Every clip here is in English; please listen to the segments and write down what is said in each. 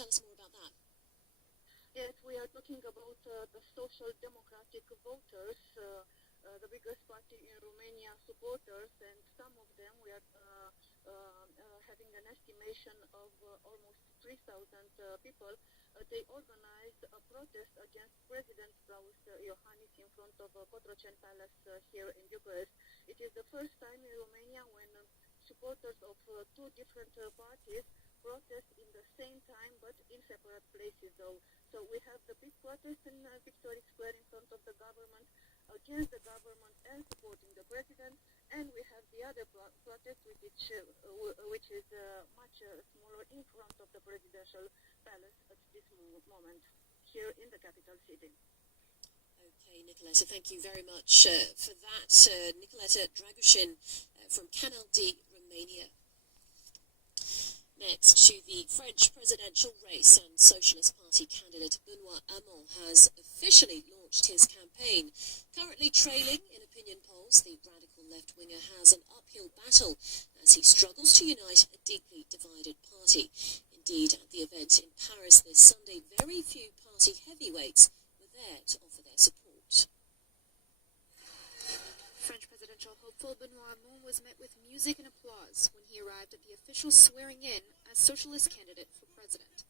tell us more about that. Yes, we are talking about the Social Democratic voters, the biggest party in Romania supporters, and some of them, we are having an estimation of almost 3,000 people. They organized a protest against President Klaus Iohannis in front of Cotroceni Palace here in Bucharest. It is the first time in Romania when supporters of two different parties protest in the same time but in separate places though. So we have the big protest in Victory Square in front of the government, against the government and supporting the president, and we have the other protest which is much smaller in front of the presidential palace at this moment here in the capital city. Okay, Nicoletta, thank you very much for that. Nicoletta Dragushin from Canal D, Romania. Next, to the French presidential race, and Socialist Party candidate Benoît Hamon has officially launched his campaign. Currently trailing in opinion polls, the radical left-winger has an uphill battle as he struggles to unite a deeply divided party. Indeed, at the event in Paris this Sunday, very few party heavyweights were there to offer their support. French presidential hopeful Benoît Hamon was met with music and applause when he arrived at the official swearing-in as socialist candidate for president.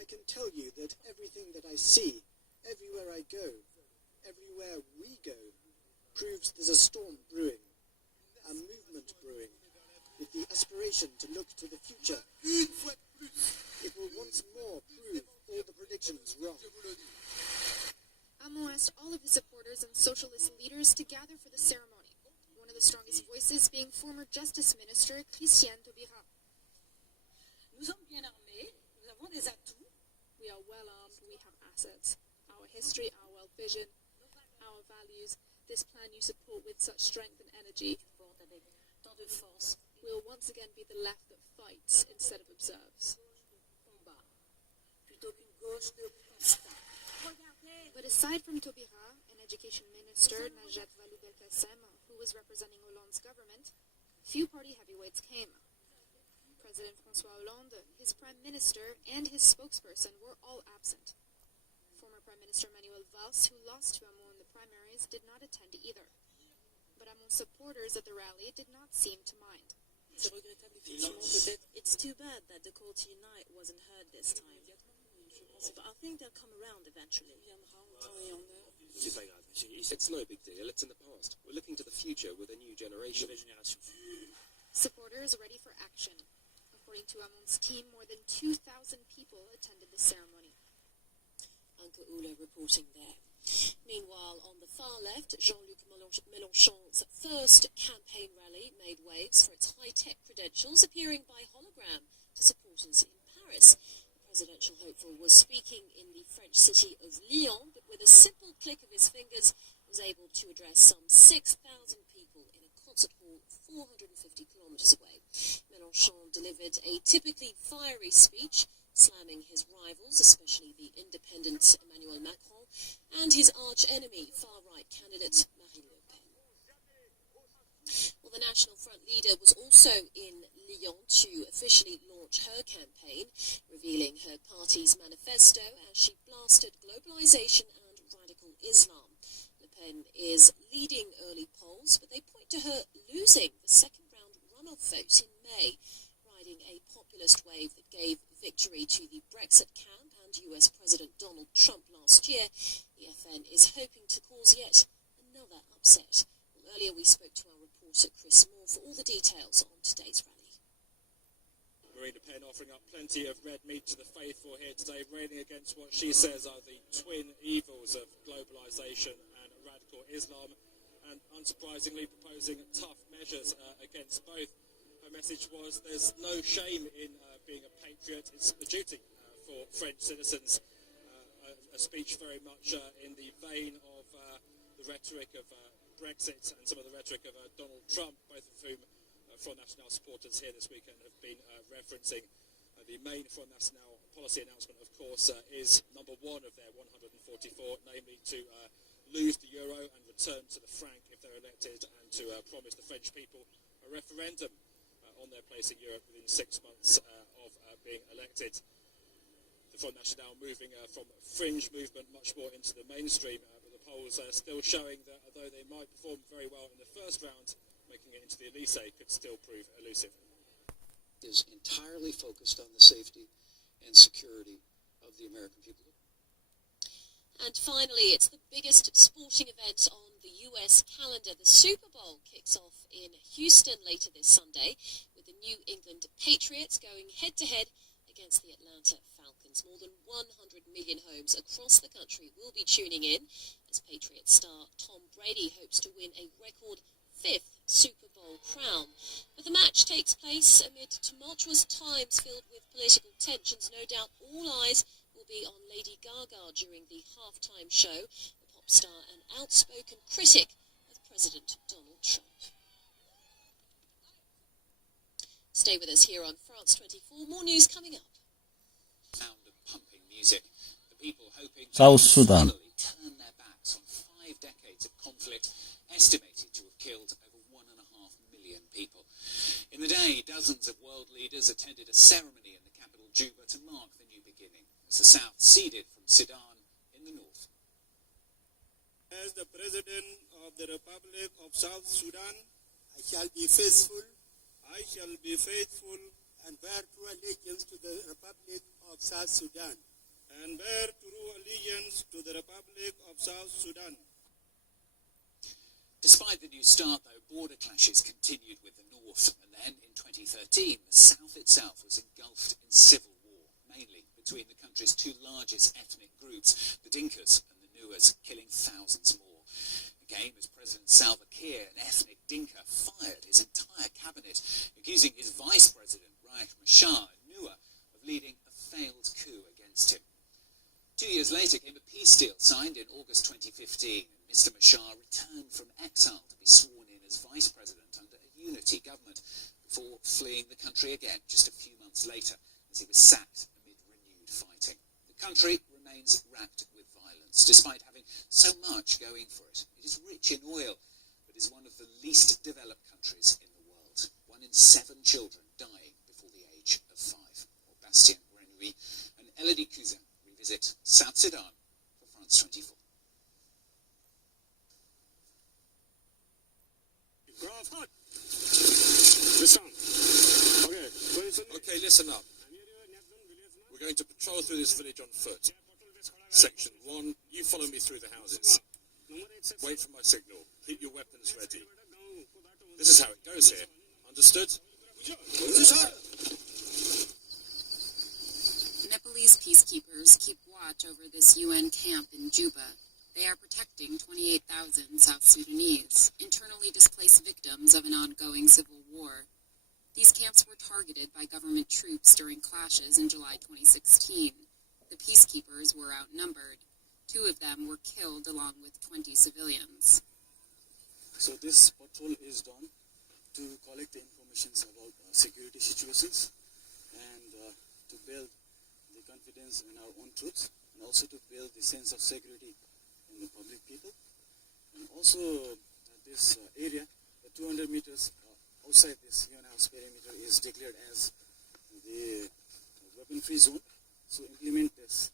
I can tell you that everything that I see, everywhere I go, everywhere we go, proves there's a storm brewing, a movement brewing, with the aspiration to look to the future. It will once more prove all the predictions wrong. Hamon asked all of his supporters and socialist leaders to gather for the ceremony, one of the strongest voices being former Justice Minister Christiane Taubira. Nous sommes bien armés, nous avons des atouts. We are well armed, we have assets. Our history, our world vision, our values, this plan you support with such strength and energy. We'll once again be the left that fights instead of observes. But aside from Taubira, an education minister, Najat Vallaud-Belkacem, who was representing Hollande's government, few party heavyweights came. President François Hollande, his prime minister, and his spokesperson were all absent. Former Prime Minister Manuel Valls, who lost to Hamon in the primaries, did not attend either. But Hamon's supporters at the rally did not seem to mind. It's too bad that the call to unite wasn't heard this time. But I think they'll come around eventually. It's no big deal, it's in the past. We're looking to the future with a new generation. Supporters ready for action. According to Hamon's team, more than 2,000 people attended the ceremony. Anke Ula reporting there. Meanwhile, on the far left, Jean-Luc Mélenchon's first campaign rally made waves for its high-tech credentials, appearing by hologram to supporters in Paris. The presidential hopeful was speaking in the French city of Lyon, but with a simple click of his fingers was able to address some 6,000 people in a concert hall 450 kilometres away. Mélenchon delivered a typically fiery speech, slamming his rivals, especially the independent Emmanuel Macron, and his arch-enemy, far-right candidate Marine Le Pen. Well, the National Front leader was also in Lyon to officially launch her campaign, revealing her party's manifesto as she blasted globalization and radical Islam. Le Pen is leading early polls, but they point to her losing the second-round runoff vote in May, riding a populist wave that gave victory to the Brexit camp and US President Donald Trump last year. The FN is hoping to cause yet another upset. Well, earlier we spoke to our reporter Chris Moore for all the details on today's rally. Marine Le Pen offering up plenty of red meat to the faithful here today, railing against what she says are the twin evils of globalisation and radical Islam, and unsurprisingly proposing tough measures against both. Her message was there's no shame in being a patriot, it's a duty for French citizens. A speech very much in the vein of the rhetoric of Brexit and some of the rhetoric of Donald Trump, both of whom Front National supporters here this weekend have been referencing. The main Front National policy announcement, of course, is number one of their 144, namely to lose the euro and return to the franc if they're elected, and to promise the French people a referendum on their place in Europe within 6 months of being elected. expected. The Front National moving from fringe movement much more into the mainstream, but the polls are still showing that although they might perform very well in the first round, making it into the Elysee could still prove elusive. Is entirely focused on the safety and security of the American people. And finally, it's the biggest sporting event on the US calendar. The Super Bowl kicks off in Houston later this Sunday, with the New England Patriots going head-to-head against the Atlanta Falcons. More than 100 million homes across the country will be tuning in as Patriots star Tom Brady hopes to win a record 5th Super Bowl crown. But the match takes place amid tumultuous times filled with political tensions. No doubt all eyes will be on Lady Gaga during the halftime show, the pop star and outspoken critic of President Donald Trump. Stay with us here on France 24. More news coming up. Sound of pumping music. The people hoping South to Sudan. finally turn their backs on 5 decades of conflict, estimated to have killed over 1.5 million people. In the day, dozens of world leaders attended a ceremony in the capital Juba to mark the new beginning, as the South ceded from Sudan in the north. As the President of the Republic of South Sudan, I shall be faithful and bear true allegiance to the Republic of South Sudan. Despite the new start, though, border clashes continued with the north, and then in 2013, the south itself was engulfed in civil war, mainly between the country's two largest ethnic groups, the Dinkas and the Nuers, killing thousands more. Again, as President Salva Kiir, an ethnic Dinka, fired his entire cabinet, accusing his vice president, Riek Machar, a Nuer, of leading a failed coup against him. 2 years later came a peace deal signed in August 2015, and Mr. Machar returned from exile to be sworn in as vice president under a unity government, before fleeing the country again just a few months later, as he was sacked amid renewed fighting. The country remains racked with violence, despite having so much going for it. It is rich in oil, but is one of the least developed countries in the world. 1 in 7 children dying before the age of 5. Or Bastien Grenouille and Elodie Cousin revisit South Sudan for France 24. Okay, listen up. We're going to patrol through this village on foot. Section 1, you follow me through the houses. Wait for my signal. Keep your weapons ready. This is how it goes here. Understood? Nepalese peacekeepers keep watch over this UN camp in Juba. They are protecting 28,000 South Sudanese, internally displaced victims of an ongoing civil war. These camps were targeted by government troops during clashes in July 2016. The peacekeepers were outnumbered. 2 of them were killed along with 20 civilians. So this patrol is done to collect the information about security situations and to build the confidence in our own troops, and also to build the sense of security in the public people. And also this area, the 200 meters outside this UN house perimeter, is declared as the weapon-free zone. So implement this.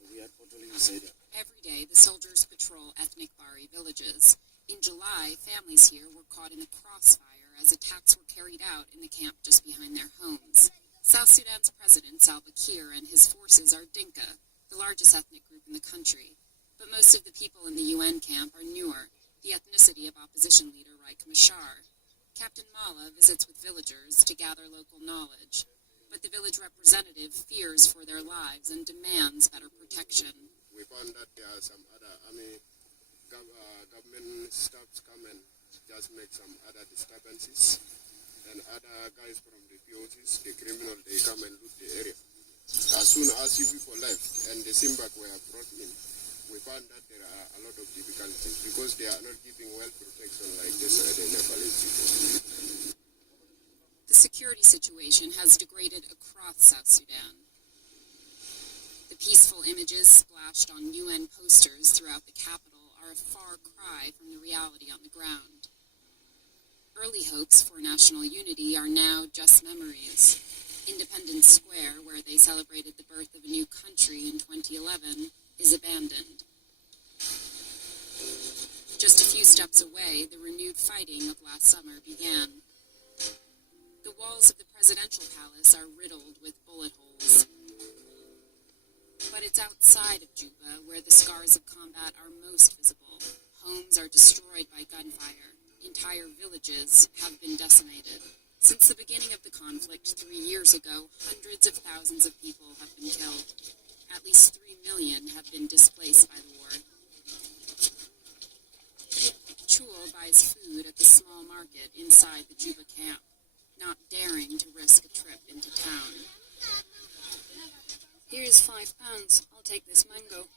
We are patrolling this area. Every day, the soldiers patrol ethnic Bari villages. In July, families here were caught in a crossfire as attacks were carried out in the camp just behind their homes. South Sudan's President Salva Kiir and his forces are Dinka, the largest ethnic group in the country. But most of the people in the UN camp are Nuer, the ethnicity of opposition leader Riek Machar. Captain Mala visits with villagers to gather local knowledge, but the village representative fears for their lives and demands better protection. We found that there are some other government staffs come and just make some other disturbances, and other guys from the POCs, the criminal, they come and loot the area. As soon as you people left and the Simbak were brought in, we found that there are a lot of difficulties because they are not giving well protection like this the Nepalese people. The security situation has degraded across South Sudan. The peaceful images splashed on UN posters throughout the capital are a far cry from the reality on the ground. Early hopes for national unity are now just memories. Independence Square, where they celebrated the birth of a new country in 2011, is abandoned. Just a few steps away, the renewed fighting of last summer began. The walls of the presidential palace are riddled with bullet holes. But it's outside of Juba where the scars of combat are most visible. Homes are destroyed by gunfire. Entire villages have been decimated. Since the beginning of the conflict 3 years ago, hundreds of thousands of people have been killed. At least 3 million have been displaced by the war. Chul buys food at the small market inside the Juba camp, not daring to risk a trip into town. Here's £5. I'll take this mango.